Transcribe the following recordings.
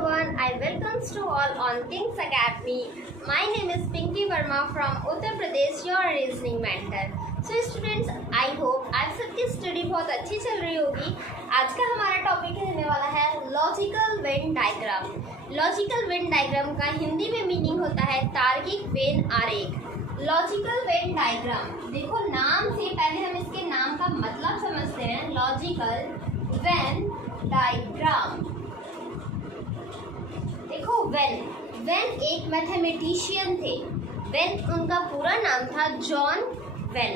everyone, I welcomes to all on King's Academy. My name is Pinky Verma from Uttar Pradesh, your reasoning mentor. So students, I hope आप सबकी study बहुत अच्छी चल रही होगी। आज का हमारा टॉपिक रहने वाला है logical Venn diagram. Logical Venn diagram का हिंदी में मीनिंग होता है तार्किक वेन आरेख। लॉजिकल वेन डायग्राम, देखो नाम से पहले हम इसके नाम का मतलब समझते हैं। लॉजिकल वेन डायग्राम, देखो वेन एक मैथमेटिशियन थे। वेन उनका पूरा नाम था जॉन वेन।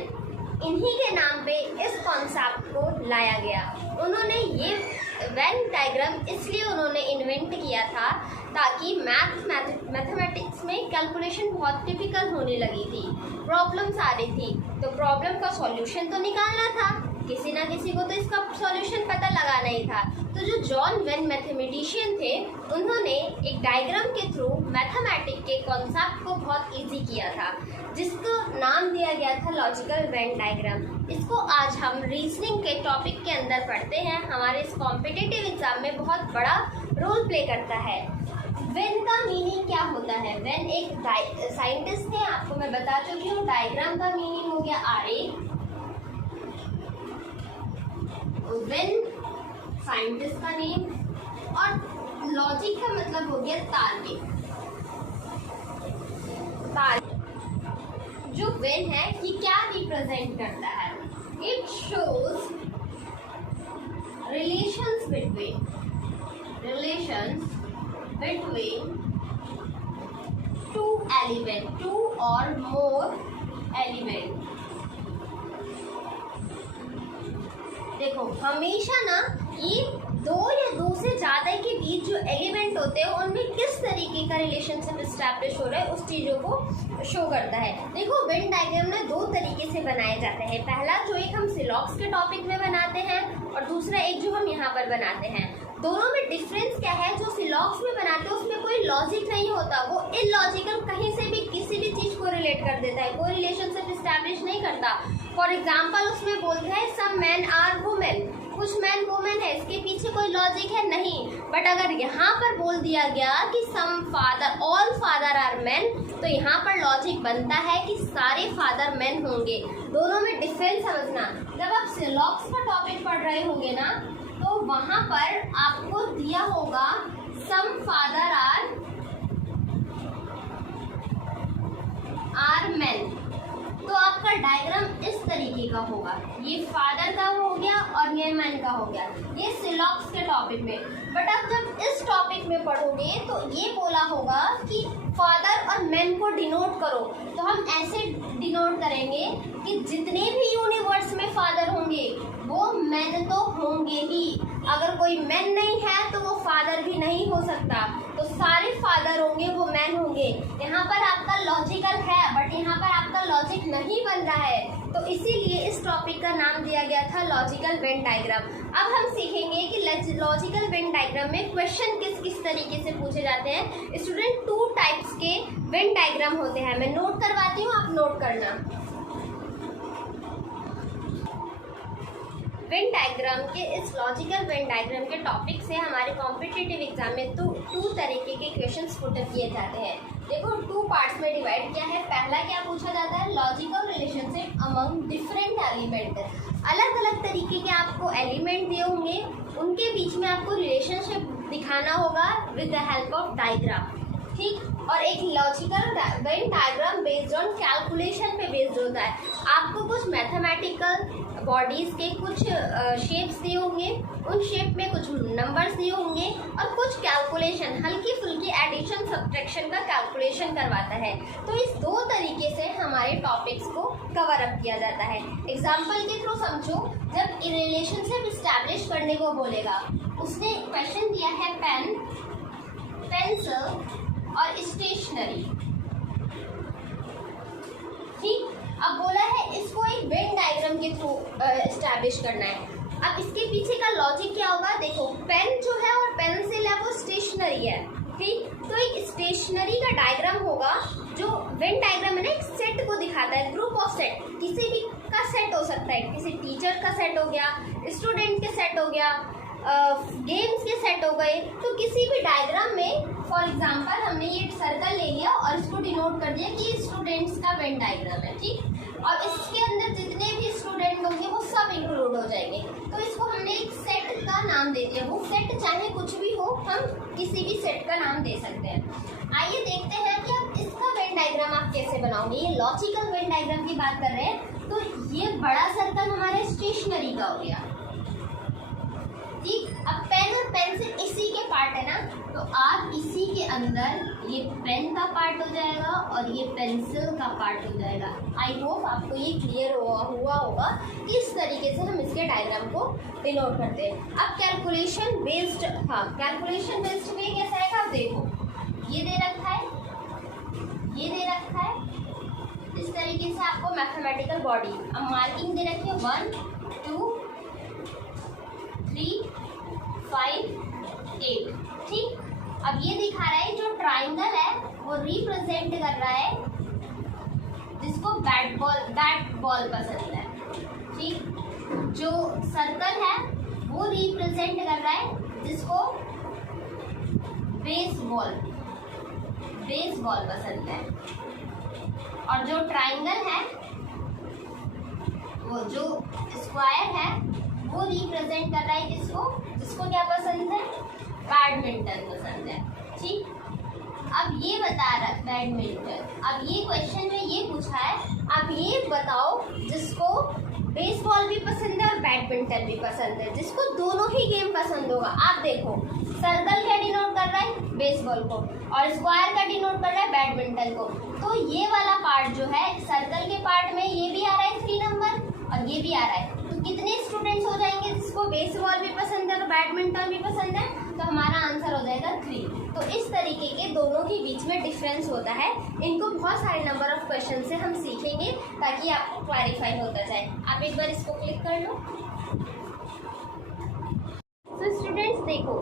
इन्हीं के नाम पे इस कॉन्सेप्ट को लाया गया। उन्होंने ये वेन डायग्राम इसलिए उन्होंने इन्वेंट किया था ताकि मैथमेटिक्स में कैलकुलेशन बहुत टिपिकल होने लगी थी, प्रॉब्लम्स आ रही थी, तो प्रॉब्लम का सॉल्यूशन तो निकालना था। किसी ना किसी को तो इसका सॉल्यूशन पता लगाना ही था। तो जो जॉन वेन मैथमेटिशियन थे, उन्होंने एक डायग्राम के थ्रू मैथमेटिक्स के कॉन्सेप्ट को बहुत इजी किया था, जिसको नाम दिया गया था लॉजिकल वेन डायग्राम। इसको आज हम रीजनिंग के टॉपिक के अंदर पढ़ते हैं। हमारे इस कॉम्पिटिटिव एग्जाम में बहुत बड़ा रोल प्ले करता है। वेन का मीनिंग क्या होता है? वेन एक साइंटिस्ट थे, आपको मैं बता चुकी हूँ। डायग्राम का मीनिंग हो गया आरेख। वेन साइंटिस्ट का नेम, और लॉजिक का मतलब हो गया तार्किक। जो वेन है ये क्या रिप्रेजेंट करता है? It shows relations between two element, two or more element. देखो हमेशा ना ये दो या दो से ज्यादा के बीच जो एलिमेंट होते हैं उनमें किस तरीके का रिलेशनशिप एस्टैब्लिश हो रहा है उस चीजों को शो करता है। देखो वेन डायग्राम ना दो तरीके से बनाए जाते हैं। पहला जो एक हम सिलॉक्स के टॉपिक में बनाते हैं, और दूसरा एक जो हम यहाँ पर बनाते हैं। दोनों में डिफरेंस क्या है? जो सिलॉक्स में बनाते हैं उसमें कोई लॉजिक नहीं होता, वो इलॉजिकल कहीं से भी किसी भी चीज को रिलेट कर देता है, कोई रिलेशनशिप एस्टैब्लिश नहीं करता। फॉर एग्जाम्पल उसमें बोलते हैं सम मैन आर वुमेन, कुछ मैन वुमेन है, इसके पीछे कोई लॉजिक है नहीं। बट अगर यहाँ पर बोल दिया गया कि some father, all father are man, तो यहाँ पर लॉजिक बनता है कि सारे फादर मैन होंगे। दोनों में डिफरेंस समझना। जब आप सिलॉक्स का टॉपिक पढ़ रहे होंगे ना, तो वहाँ पर आपको दिया होगा सम फादर आर मैन, तो आपका डायग्राम इस तरीके का होगा। ये फादर का हो गया और ये मैन का हो गया, ये सिलॉक्स के टॉपिक में। बट अब जब इस टॉपिक में पढ़ोगे तो ये बोला होगा कि फादर और मैन को डिनोट करो, तो हम ऐसे डिनोट करेंगे कि जितने भी यूनिवर्स में फादर होंगे वो मैन तो होंगे ही। अगर कोई मैन नहीं है तो वो फादर भी नहीं हो सकता, तो सारे फादर होंगे, वो मैन होंगे। यहाँ पर आपका लॉजिकल है, बट यहाँ पर आपका लॉजिक नहीं बन रहा है, तो इसीलिए इस टॉपिक का नाम दिया गया था लॉजिकल वेन डायग्राम। अब हम सीखेंगे कि लॉजिकल वेन डायग्राम में क्वेश्चन किस किस तरीके से पूछे जाते हैं। स्टूडेंट, टू टाइप्स के वेन डायग्राम होते हैं। मैं नोट करवाती हूँ, आप नोट करना। वेन डायग्राम के, इस लॉजिकल वेन डायग्राम के टॉपिक से हमारे कॉम्पिटिटिव एग्जाम में टू तरीके के क्वेश्चंस पुट अप किए जाते हैं। देखो टू पार्ट्स में डिवाइड किया है। पहला क्या पूछा जाता है? Logical relationship among different element. अलग अलग तरीके के आपको एलिमेंट दिए होंगे, उनके बीच में आपको रिलेशनशिप दिखाना होगा with the help of diagram, ठीक। और एक logical Venn diagram based on calculation पे बेस्ड होता है। आपको कुछ मैथमेटिकल बॉडीज के कुछ शेप्स दिए होंगे, उन शेप में कुछ नंबर्स दिए होंगे, और कुछ कैलकुलेशन, हल्की फुल्की एडिशन सब्ट्रैक्शन का कैलकुलेशन करवाता है। तो इस दो तरीके से हमारे टॉपिक्स को कवर अप किया जाता है। एग्जाम्पल के थ्रू समझो। जब रिलेशनशिप इस्टेब्लिश करने को बोलेगा, उसने क्वेश्चन दिया है पेन, पेंसिल और स्टेशनरी, ठीक। अब बोला है इसको एक वेन डायग्राम के थ्रू एस्टैब्लिश करना है। अब इसके पीछे का लॉजिक क्या होगा? देखो पेन जो है और पेंसिल है वो स्टेशनरी है, ठीक। तो एक स्टेशनरी का डायग्राम होगा जो वेन डायग्राम है ना, एक सेट को दिखाता है, ग्रुप ऑफ सेट। किसी भी का सेट हो सकता है, किसी टीचर का सेट हो गया, स्टूडेंट के सेट हो गया, गेम्स के सेट हो गए। तो किसी भी डायग्राम में फॉर एग्जांपल हमने ये सर्कल ले लिया और इसको डिनोट कर दिया कि स्टूडेंट्स का वेन डायग्राम है, ठीक। और इसके अंदर जितने भी स्टूडेंट होंगे वो सब इंक्लूड हो जाएंगे। तो इसको हमने एक सेट का नाम दे दिया। वो सेट चाहे कुछ भी हो, हम किसी भी सेट का नाम दे सकते हैं। आइए देखते हैं कि आप इसका वेन डायग्राम आप कैसे बनाओगे। ये लॉजिकल वेन डायग्राम की बात कर रहे हैं। तो ये बड़ा सर्कल हमारे स्टेशनरी का हो गया, ठीक। अब पेन और पेंसिल इसी के पार्ट है ना, तो आप इसी के अंदर ये पेन का पार्ट हो जाएगा और ये पेंसिल का पार्ट हो जाएगा। आई होप आपको ये क्लियर हुआ होगा। इस तरीके से हम इसके डायग्राम को डिनोट करते हैं। अब कैलकुलेशन बेस्ड, हाँ कैलकुलेशन बेस्ड वे कैसा है आप देखो, ये दे रखा है, ये दे रखा है, इस तरीके से आपको मैथमेटिकल बॉडी। अब मार्किंग दे रखी है 1 2 3 5 8, ठीक। अब ये दिखा रहा है जो ट्राइंगल है वो रिप्रेजेंट कर रहा है जिसको बैट बॉल पसंद है, ठीक। जो सर्कल है वो रिप्रेजेंट कर रहा है जिसको बेसबॉल पसंद है। और जो ट्राइंगल है, वो जो स्क्वायर है वो रिप्रेजेंट कर रहा है जिसको क्या पसंद है, बैडमिंटन पसंद है, ठीक। अब ये बता रहा बैडमिंटन। अब ये क्वेश्चन में ये पूछा है, अब ये बताओ जिसको बेसबॉल भी पसंद है और बैडमिंटन भी पसंद है, जिसको दोनों ही गेम पसंद होगा। आप देखो सर्कल क्या डिनोट कर रहा है, बेसबॉल को, और स्क्वायर का डिनोट कर रहा है बैडमिंटन को। तो ये वाला पार्ट जो है सर्कल के पार्ट में ये भी आ रहा है 3 नंबर और ये भी आ रहा है। तो कितने स्टूडेंट्स हो जाएंगे जिसको बेसबॉल भी पसंद है और बैडमिंटन भी पसंद है, तो हमारा आंसर हो जाएगा 3। तो इस तरीके के दोनों के बीच में डिफरेंस होता है। इनको बहुत सारे नंबर ऑफ क्वेश्चन से हम सीखेंगे ताकि आपको क्लैरिफाई होता जाए। आप एक बार इसको क्लिक कर लो। तो स्टूडेंट्स देखो,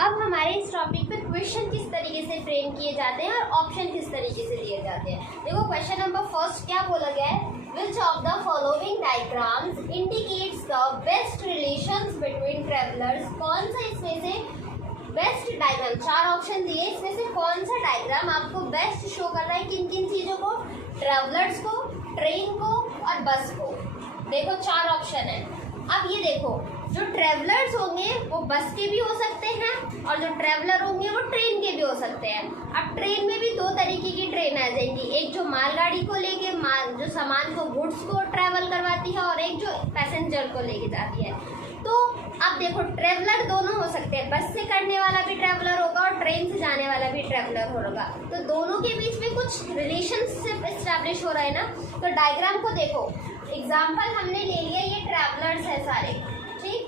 अब हमारे इस टॉपिक पे क्वेश्चन किस तरीके से फ्रेम किए जाते हैं और ऑप्शन किस तरीके से दिए जाते हैं। देखो क्वेश्चन नंबर फर्स्ट क्या बोला गया है, Which of the following diagrams indicates the best relations between travelers? कौन सा इसमें से बेस्ट डायग्राम, 4 ऑप्शन दिए, इसमें से कौन सा डायग्राम आपको बेस्ट शो कर रहा है किन किन चीज़ों को, ट्रेवलर्स को, ट्रेन को और बस को। देखो 4 ऑप्शन है। अब ये देखो, जो ट्रेवलर्स होंगे वो बस के भी हो सकते हैं और जो ट्रेवलर होंगे वो ट्रेन के भी हो सकते हैं। अब ट्रेन में भी 2 तरीके की ट्रेन आ जाएंगी, एक जो मालगाड़ी को लेके जो सामान को, गुड्स को ट्रैवल करवाती है, और एक जो पैसेंजर को लेके जाती है। तो अब देखो ट्रेवलर दोनों हो सकते हैं, बस से करने वाला भी ट्रेवलर होगा और ट्रेन से जाने वाला भी ट्रेवलर होगा। तो दोनों के बीच में कुछ रिलेशनशिप एस्टैब्लिश हो रहा है ना। तो डायग्राम को देखो, एग्जाम्पल हमने ले लिया, ये ट्रैवलर्स है सारे, ठीक।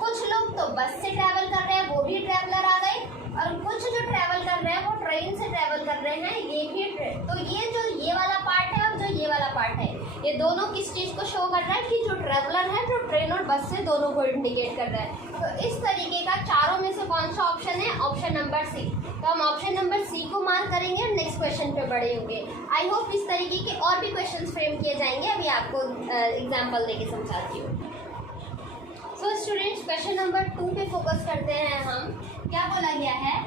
कुछ लोग तो बस से ट्रैवल कर रहे हैं, वो भी ट्रैवलर आ गए, और कुछ जो ट्रैवल कर रहे हैं वो ट्रेन से ट्रैवल कर रहे हैं, ये भी तो ये जो ये वाला पार्ट है और जो ये वाला पार्ट है, ये दोनों किस चीज़ को शो कर रहा है कि जो ट्रैवलर है जो ट्रेन और बस से दोनों को इंडिकेट कर रहा है। तो इस तरीके का चारों में से कौन सा ऑप्शन है, ऑप्शन नंबर सी। तो हम ऑप्शन नंबर सी को मार्क करेंगे और नेक्स्ट क्वेश्चन पे बढ़े होंगे। आई होप इस तरीके के और भी क्वेश्चन फ्रेम किए जाएंगे। अभी आपको एग्जाम्पल देके समझाती हूँ। सो स्टूडेंट्स, क्वेश्चन नंबर 2 पे फोकस करते हैं हम। क्या बोला गया है,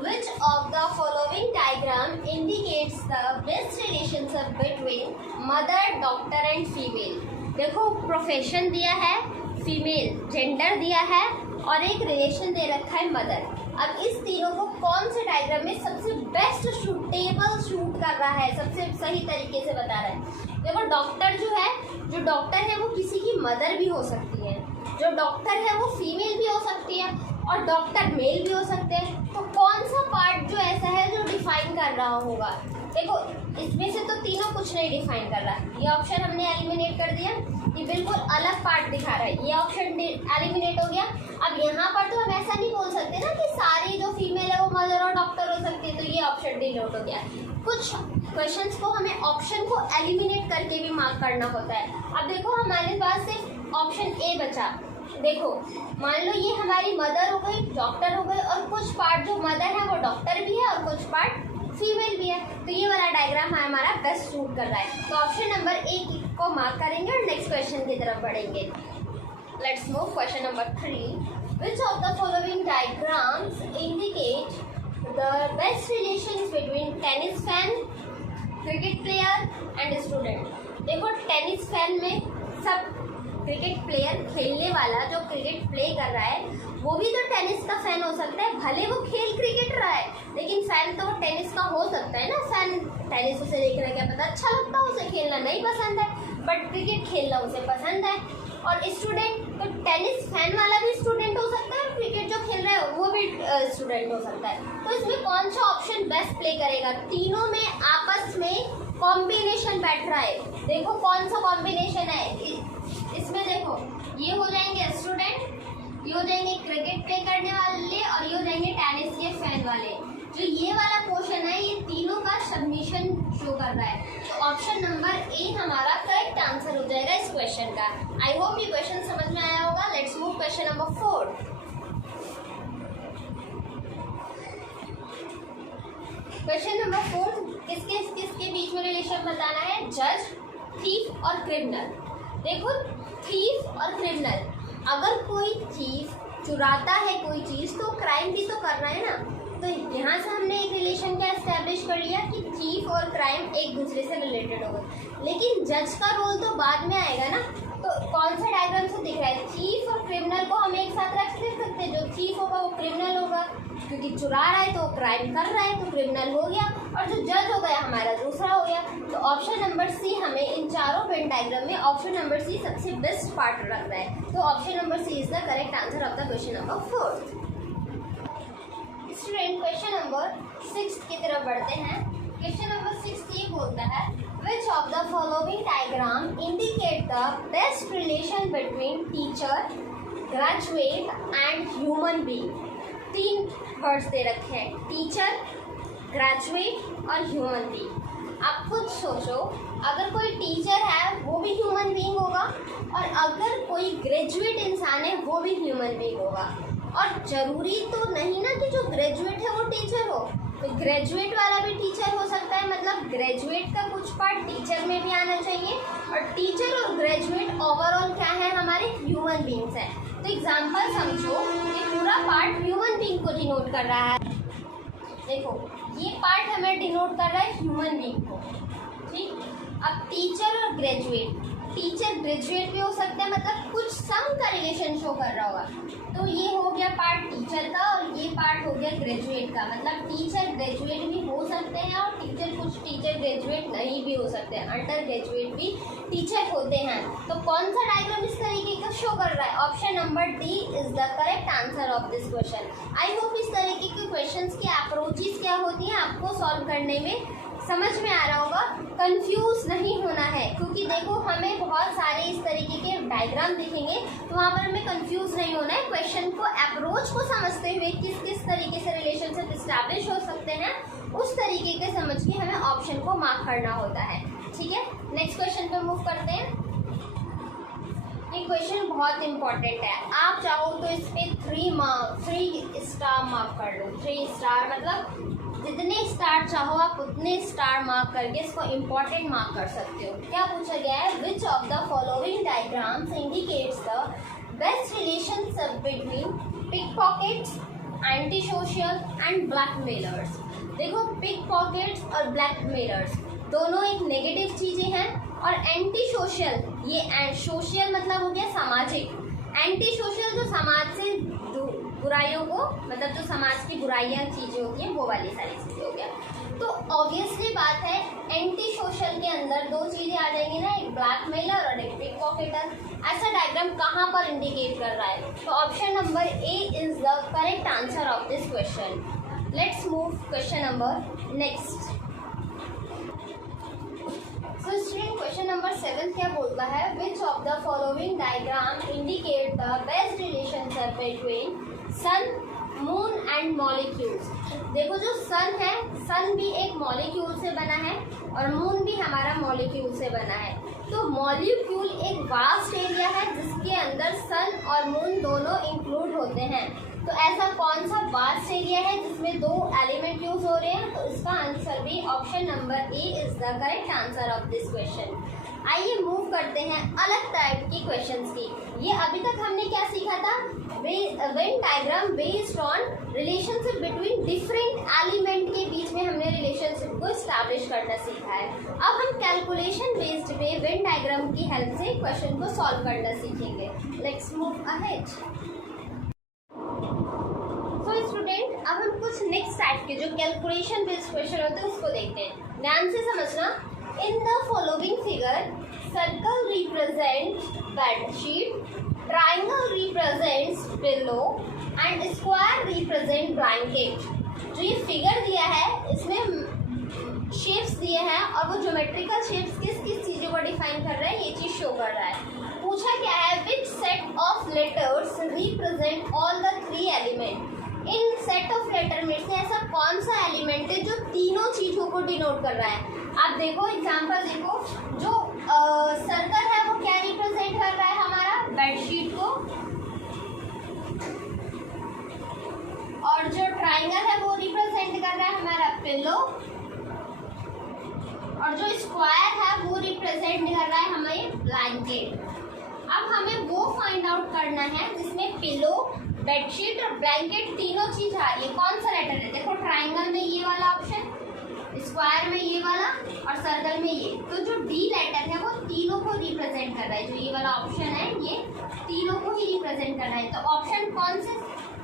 Which of the following diagram indicates the best relationship between mother, doctor and female? देखो प्रोफेशन दिया है, फीमेल जेंडर दिया है और एक रिलेशन दे रखा है मदर। अब इस तीनों को कौन से डायग्राम में सबसे बेस्ट सूटेबल शूट कर रहा है, सबसे सही तरीके से बता रहा है। देखो डॉक्टर जो है, जो डॉक्टर है वो किसी की मदर भी हो सकती है, जो डॉक्टर है वो फीमेल भी हो सकती है और डॉक्टर मेल भी हो सकते हैं। तो कौन सा पार्ट जो ऐसा है जो डिफाइन कर रहा होगा? देखो इसमें से तो तीनों कुछ नहीं डिफाइन कर रहा। ये ऑप्शन हमने एलिमिनेट कर दिया, ये बिल्कुल अलग पार्ट दिखा रहा है, ये ऑप्शन एलिमिनेट हो गया। अब यहाँ पर तो हम ऐसा नहीं बोल सकते ना कि सारी जो फीमेल है वो मदर और डॉक्टर हो सकती है, तो ये ऑप्शन डिनोट हो गया। कुछ क्वेश्चंस को हमें ऑप्शन को एलिमिनेट करके भी मार्क करना होता है। अब देखो हमारे पास सिर्फ ऑप्शन ए बचा। देखो मान लो ये हमारी मदर हो गई, डॉक्टर हो गई, और कुछ पार्ट जो मदर है वो डॉक्टर भी है और कुछ पार्ट फीमेल भी है। तो ये वाला डायग्राम हमारा बेस्ट सूट कर रहा है। तो ऑप्शन नंबर ए को मार्क करेंगे और नेक्स्ट क्वेश्चन की तरफ बढ़ेंगे। Let's move question number 3। Which of the following diagrams indicate the best relations between tennis fan, cricket player and student? देखो टेनिस फैन में सब क्रिकेट प्लेयर, खेलने वाला जो क्रिकेट प्ले कर रहा है वो भी तो टेनिस का फैन हो सकता है, भले वो खेल क्रिकेट रहा है लेकिन फैन तो वो टेनिस का हो सकता है ना। फैन टेनिस उसे देखना क्या पता अच्छा लगता है, उसे खेलना नहीं पसंद है, बट क्रिकेट खेलना उसे पसंद है। और स्टूडेंट तो टेनिस फैन वाला भी स्टूडेंट हो सकता है और क्रिकेट जो खेल रहा है वो भी स्टूडेंट हो सकता है। तो इसमें कौन सा ऑप्शन बेस्ट प्ले करेगा? तीनों में आपस में कॉम्बिनेशन बैठ रहा है। देखो कौन सा कॉम्बिनेशन है इसमें, देखो ये हो जाएंगे स्टूडेंट, ये हो जाएंगे क्रिकेट प्ले करने वाले और ये हो जाएंगे टेनिस के फैन वाले। जो ये वाला पोर्शन है ये तीनों का सबमिशन शो कर रहा है। तो ऑप्शन नंबर ए हमारा करेक्ट आंसर हो जाएगा इस क्वेश्चन का। आई होप ये क्वेश्चन समझ में आया होगा। Let's move question number 4। Question number 4 किसके बीच में रिलेशन बताना है? जज, थीफ और क्रिमिनल। देखो थीफ और क्रिमिनल, अगर कोई थीफ चुराता है कोई चीज़ तो क्राइम भी तो कर रहा है ना। तो यहाँ से हमने एक रिलेशन क्या एस्टेब्लिश कर लिया कि थीफ और क्राइम एक दूसरे से रिलेटेड होगा। लेकिन जज का रोल तो बाद में आएगा ना। तो कौन सा डायग्राम से दिख रहा है? थीफ और क्रिमिनल को हम एक साथ रख सकते हैं। जो थीफ होगा वो क्रिमिनल होगा, क्योंकि चुरा रहा है तो क्राइम कर रहा है तो क्रिमिनल हो गया, और जो जज हो गया हमारा दूसरा हो गया। तो ऑप्शन नंबर सी हमें इन चारों वेन डायग्राम में ऑप्शन नंबर सी सबसे बेस्ट पार्ट लग रहा है। तो option number C is the correct answer of the question number 4। Student question number 6 की तरफ बढ़ते हैं। क्वेश्चन नंबर 6 ये बोलता है Which of the following diagram indicate the best relation between teacher, graduate and human being? 3 words दे रखे हैं, teacher, graduate और ह्यूमन बीइंग। आप खुद सोचो, अगर कोई टीचर है वो भी ह्यूमन बीइंग होगा और अगर कोई ग्रेजुएट इंसान है वो भी ह्यूमन बीइंग होगा। और ज़रूरी तो नहीं ना कि जो ग्रेजुएट है वो टीचर हो, तो ग्रेजुएट वाला भी टीचर हो सकता है। मतलब ग्रेजुएट का कुछ पार्ट टीचर में भी आना चाहिए और टीचर और ग्रेजुएट ओवरऑल क्या है हमारे ह्यूमन बीइंग्स हैं। तो एग्जांपल समझो, ये पूरा पार्ट ह्यूमन बीइंग को डिनोट कर रहा है। देखो ये पार्ट हमें डिनोट कर रहा है ह्यूमन बीइंग को, ठीक। अब टीचर और ग्रेजुएट, टीचर ग्रेजुएट भी हो सकते हैं, मतलब कुछ सम का रिलेशन शो कर रहा होगा। तो ये हो गया पार्ट टीचर का और ये पार्ट हो गया ग्रेजुएट का। मतलब टीचर ग्रेजुएट भी हो सकते हैं और कुछ टीचर ग्रेजुएट नहीं भी हो सकते हैं, अंडर ग्रेजुएट भी टीचर होते हैं। तो कौन सा डायग्राम इस तरीके का शो कर रहा है? Option number D is the correct answer of this question. I hope इस तरीके के क्वेश्चंस की अप्रोचेस क्या होती हैं आपको सॉल्व करने में समझ में आ रहा होगा। कंफ्यूज नहीं होना है, क्योंकि देखो हमें बहुत सारे इस तरीके के डायग्राम दिखेंगे तो वहाँ पर हमें कंफ्यूज नहीं होना है। क्वेश्चन को अप्रोच को समझते हुए किस किस तरीके से रिलेशनशिप इस्टेब्लिश हो सकते हैं उस तरीके के समझ के हमें ऑप्शन को मार्क करना होता है, ठीक है। नेक्स्ट क्वेश्चन पे मूव करते हैं। ये क्वेश्चन बहुत इंपॉर्टेंट है, आप चाहो तो इस पे 3 स्टार मार्क कर लो। 3 स्टार मतलब जितने स्टार चाहो आप उतने स्टार मार्क करके इसको इम्पोर्टेंट मार्क कर सकते हो। क्या पूछा गया है? Which of the following diagrams indicates the best relationship between pick pockets, anti social and blackmailers. देखो पिक पॉकेट्स और ब्लैकमेलर्स दोनों एक नेगेटिव चीज़ें हैं और एंटी सोशल, ये सोशल मतलब हो गया सामाजिक, एंटी सोशल जो समाज से बुराइयों को, मतलब जो समाज की बुराइयां चीज़ें होती हैं वो वाली सारी चीज़ें हो गया। तो ऑब्वियसली बात है एंटी सोशल के अंदर 2 चीज़ें आ जाएंगी ना, एक ब्लैकमेलर और एक पिक पॉकेटर। ऐसा डायग्राम कहाँ पर इंडिकेट कर रहा है? तो option number A is the correct answer of this question. Let's move question number next. So student question number 7 क्या बोलता है? Which of the following diagram indicate the best relationship between sun, moon and molecules? देखो जो सन है, सन भी एक molecule से बना है और मून भी हमारा मॉलिक्यूल से बना है। तो मॉलिक्यूल एक वास्ट एरिया है जिसके अंदर सन और मून दोनों इंक्लूड होते हैं। तो ऐसा कौन सा वास्ट एरिया है जिसमें 2 एलिमेंट यूज हो रहे हैं? तो इसका आंसर भी option number A is the correct answer of this question. आइए मूव करते हैं अलग टाइप की क्वेश्चंस की। ये अभी तक हमने क्या सीखा था? Venn diagram based on relationship between different element के बीच में हमने रिलेशनशिप को स्टैब्लिश करना सीखा है। अब हम कैलकुलेशन बेस्ड पे वेन डायग्राम की हेल्प से क्वेश्चन को सॉल्व करना सीखेंगे। Let's move ahead. तो स्टूडेंट, अब हम कुछ नेक्स्ट टाइप के जो कैलकुलेशन बेस्ड क्वेश्चन होते हैं उसको देखते हैं। ध्यान से समझना। In the following figure circle represent bedsheet, triangle represents pillow and square represent blanket. जो ये फिगर दिया है इसमें शेप्स दिए हैं और वो ज्योमेट्रिकल शेप्स किस किस चीज़ों को डिफाइन कर रहा है ये चीज़ शो कर रहा है। पूछा क्या है, which set of letters represent all the three element. In set of letter में से ऐसा कौन सा एलिमेंट है जो तीनों चीज़ों को डिनोट कर रहा है। आप देखो एग्जाम्पल देखो, जो सर्कल है वो क्या रिप्रेजेंट कर रहा है, हमारा बेडशीट को, और जो ट्राइंगल है वो रिप्रेजेंट कर रहा है हमारा पिलो, और जो स्क्वायर है वो रिप्रेजेंट कर रहा है हमें ब्लैंकेट। अब हमें वो फाइंड आउट करना है जिसमें पिलो, बेडशीट और ब्लैंकेट तीनों चीज आ रही है। कौन सा लेटर है, देखो ट्राइंगल में ये वाला ऑप्शन, स्क्वायर में ये वाला और सर्कल में ये। तो जो डी लेटर है वो तीनों को रिप्रेजेंट कर रहा है। जो ये वाला ऑप्शन है ये तीनों को ही रिप्रेजेंट कर रहा है। तो ऑप्शन कौन से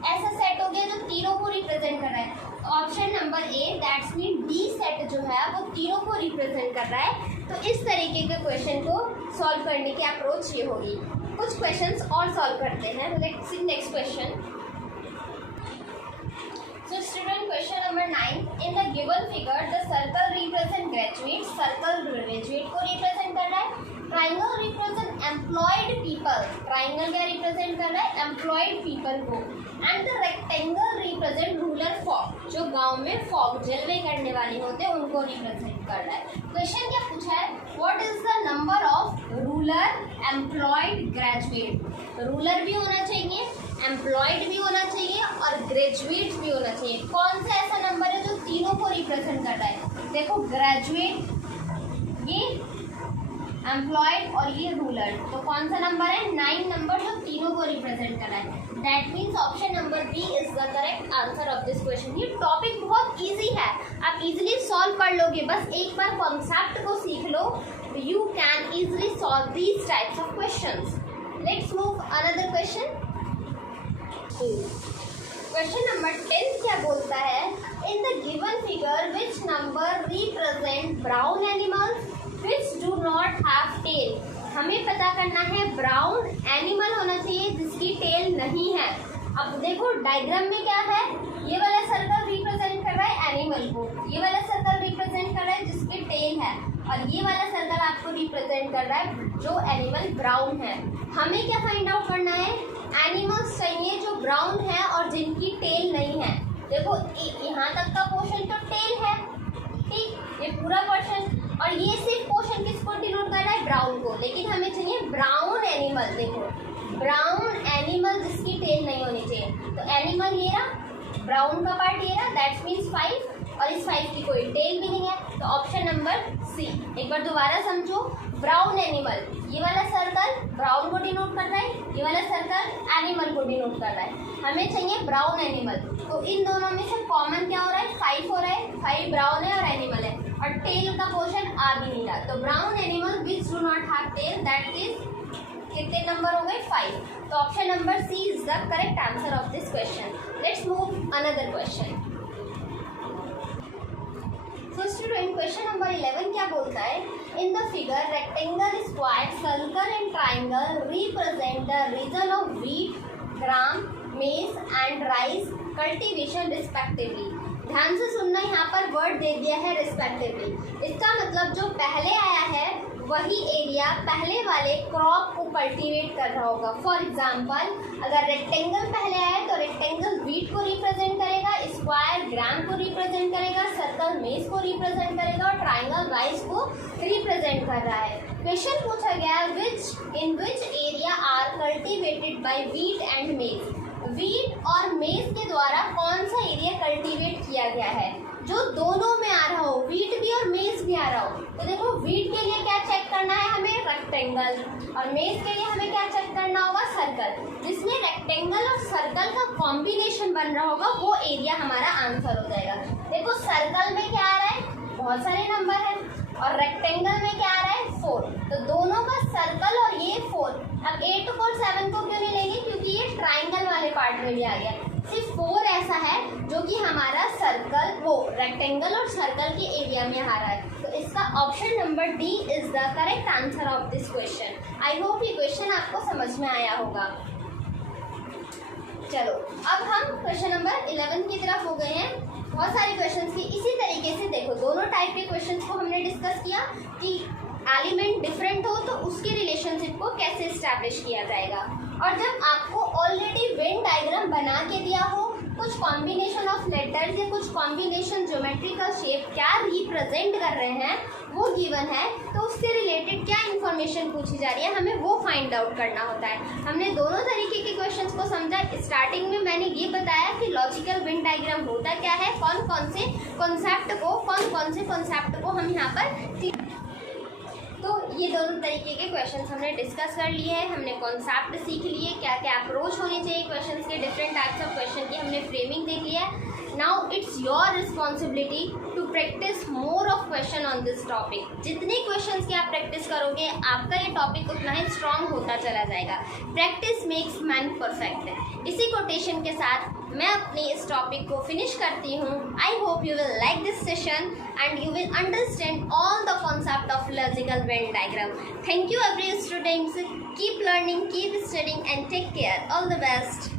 ऐसा सेट हो गया जो तीनों को रिप्रेजेंट कर रहा है, तो option number A, that's mean D set जो है वो तीनों को रिप्रेजेंट कर रहा है। तो इस तरीके के क्वेश्चन को सॉल्व करने की अप्रोच ये होगी। कुछ क्वेश्चंस और सॉल्व करते हैं। Let's see next question. So student, question number 9. In the given figure, the circle represent graduate, circle graduate को represent कर रहा है। Triangle represent employed people, triangle क्या represent कर रहा है, employed people को। And the rectangle represent rural folk, जो गांव में folk जलवे करने वाले होते हैं उनको represent कर रहा है। क्वेश्चन क्या पूछा है, what is the number of ruler employed graduate। Ruler भी होना चाहिए, एम्प्लॉयड भी होना चाहिए और ग्रेजुएट भी होना चाहिए। कौन सा ऐसा नंबर है जो तीनों को रिप्रेजेंट कर रहा है, देखो ग्रेजुएट, ये एम्प्लॉयड और ये रूलर। तो कौन सा नंबर है, 9 नंबर जो तीनों को रिप्रेजेंट कर रहा है। That means option number B is the correct answer of this question. ये टॉपिक बहुत ईजी है, आप इजीली सॉल्व कर लोगे। बस एक बार कॉन्सेप्ट को सीख लो, you can easily solve these types of questions. Let's move another question. Question number 10 क्या बोलता है, in the given figure which number represent brown animals which do not have tail. हमें पता करना है ब्राउन एनिमल होना चाहिए जिसकी टेल नहीं है। अब देखो डायग्राम में क्या है, ये वाला सर्कल रिप्रेजेंट कर रहा है एनिमल को, ये वाला सर्कल रिप्रेजेंट कर रहा है जिसकी टेल है, और ये वाला सर्कल आपको रिप्रेजेंट कर रहा है जो एनिमल ब्राउन है। हमें क्या फाइंड आउट करना है, एनिमल्स चाहिए जो ब्राउन है और जिनकी टेल नहीं है। देखो यहाँ तक का पोर्शन तो टेल है, ठीक, ये पूरा पोर्शन, और ये सिर्फ पोर्शन किसको डिनोट कर रहा है, ब्राउन को। लेकिन हमें चाहिए ब्राउन एनिमल, देखो ब्राउन एनिमल जिसकी टेल नहीं होनी चाहिए। तो एनिमल ये रहा, ब्राउन का पार्ट ये रहा, दैट्स मीन्स 5, और इस 5 की कोई टेल भी नहीं है। तो ऑप्शन नंबर सी। एक बार दोबारा समझो, ब्राउन एनिमल, ये वाला सर्कल ब्राउन को डिनोट कर रहा है, ये वाला सर्कल एनिमल को डिनोट कर रहा है। हमें चाहिए ब्राउन एनिमल। तो इन दोनों में से कॉमन क्या हो रहा है, 5 हो रहा है, 5 ब्राउन है और एनिमल है, और टेल का पोर्शन आ भी नहीं रहा। तो brown animal which do not have tail, that is कितने नंबर हो गए, 5। तो option number C is the correct answer of this question. Let's move another question. So student, question number 11 क्या बोलता है, in the figure rectangle, square, circle and triangle represent the region of wheat, gram, maize and rice cultivation respectively। ध्यान से सुनना, यहाँ पर word दे दिया है रिस्पेक्टिवली। इसका मतलब जो पहले आया है वही एरिया पहले वाले क्रॉप को कल्टीवेट कर रहा होगा। फॉर एग्जाम्पल, अगर रेक्टेंगल पहले आए तो रेक्टेंगल व्हीट को रिप्रेजेंट करेगा, स्क्वायर ग्राम को रिप्रेजेंट करेगा, सर्कल मेज को रिप्रेजेंट करेगा और ट्राइंगल राइस को रिप्रेजेंट कर रहा है। क्वेश्चन पूछा गया in which area are cultivated by wheat and maize. Wheat और मेज के द्वारा कौन सा एरिया कल्टीवेट किया गया है जो दोनों में आ रहा हो, व्हीट भी और मेज भी आ रहा हो, तो देखो वीट के लिए क्या चेक करना है हमें, रेक्टेंगल, और मेज के लिए हमें क्या चेक करना होगा, सर्कल। जिसमें रेक्टेंगल और सर्कल का कॉम्बिनेशन बन रहा होगा वो एरिया हमारा आंसर हो जाएगा। देखो सर्कल में क्या आ रहा है, बहुत सारे नंबर है, और रेक्टेंगल में क्या आ रहा है, 4, तो दोनों का सर्कल और ये 4। अब 8 4 7 को क्यों नहीं लेंगे, क्योंकि ये ट्राइंगल वाले पार्ट में भी आ गया। सिर्फ 4 ऐसा है जो कि हमारा सर्कल, वो रेक्टेंगल और सर्कल के एरिया में आ रहा है। तो इसका option number D is the correct answer of this question. I hope ये क्वेश्चन आपको समझ में आया होगा। चलो अब हम क्वेश्चन नंबर 11 की तरफ हो गए हैं। बहुत सारे क्वेश्चंस की इसी तरीके से देखो, दोनों टाइप के क्वेश्चंस को हमने डिस्कस किया कि एलिमेंट डिफरेंट हो तो उसके रिलेशनशिप को कैसे एस्टैब्लिश किया जाएगा। और जब आपको ऑलरेडी वेन डायग्राम बना के दिया हो, कुछ कॉम्बिनेशन ऑफ लेटर्स या कुछ कॉम्बिनेशन ज्योमेट्रिकल शेप क्या रिप्रेजेंट कर रहे हैं वो गिवन है, तो उससे रिलेटेड क्या इन्फॉर्मेशन पूछी जा रही है हमें वो फाइंड आउट करना होता है। हमने दोनों तरीके के क्वेश्चंस को समझा। स्टार्टिंग में मैंने ये बताया कि लॉजिकल वेन डायग्राम होता क्या है, कौन कौन से कॉन्सेप्ट को हम यहाँ पर, तो ये दोनों तरीके के क्वेश्चंस हमने डिस्कस कर लिए हैं। हमने कॉन्सेप्ट सीख लिए, क्या क्या अप्रोच होनी चाहिए क्वेश्चंस के, डिफरेंट टाइप्स ऑफ क्वेश्चन की हमने फ्रेमिंग देख लिया है। Now it's your responsibility to practice more of question on this topic. जितने क्वेश्चंस की आप प्रैक्टिस करोगे आपका ये टॉपिक उतना ही स्ट्रांग होता चला जाएगा। Practice makes man perfect. इसी कोटेशन के साथ मैं अपनी इस टॉपिक को फिनिश करती हूँ। I hope you will like this session and you will understand all the concept of logical Venn diagram. Thank you every students. Keep learning, keep studying and take care. All the best.